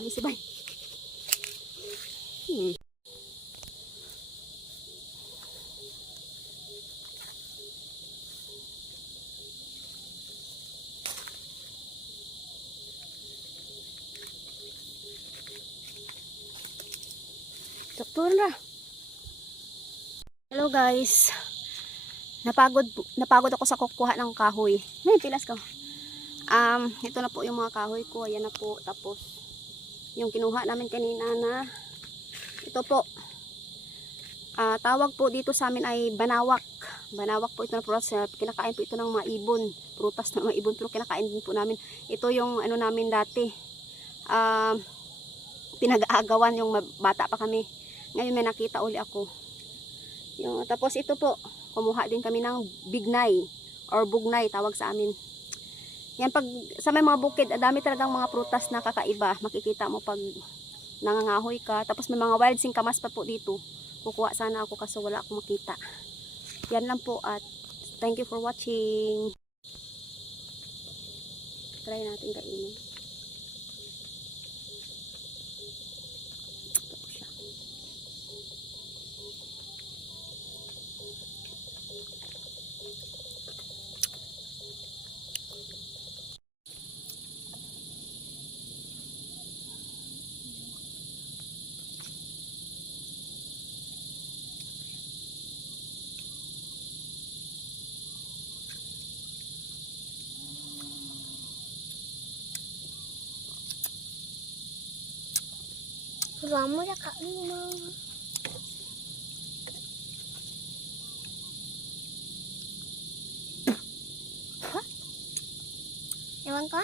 Dami si Bay. Saktuhan ra. Hello guys. Napagod ako sa kukuha ng kahoy. Pilas ko. Ito na po yung mga kahoy ko. Ayan na po. Tapos yung kinuha namin kanina na ito po. Tawag po dito sa amin ay banawak. Banawak po ito na process. Kinakain po ito ng mga ibon. Prutas ng mga ibon. Pero kinakain din po namin. Ito yung ano namin dati. Pinag-aagawan yung bata pa kami. Ngayon may nakita uli ako. Tapos ito po. Kumuha din kami ng bignay. Or bugnay. Tawag sa amin. Yan pag sa may mga bukid. Dami talagang mga prutas na kakaiba. Makikita mo pag nangangahoy ka. Tapos may mga wild singkamas pa po dito. Kukuha sana ako kaso wala akong makita. Yan lang po at thank you for watching. Try natin kainin. Ito po siya. Kamu ya kak Minang. Hah? Ewan ko?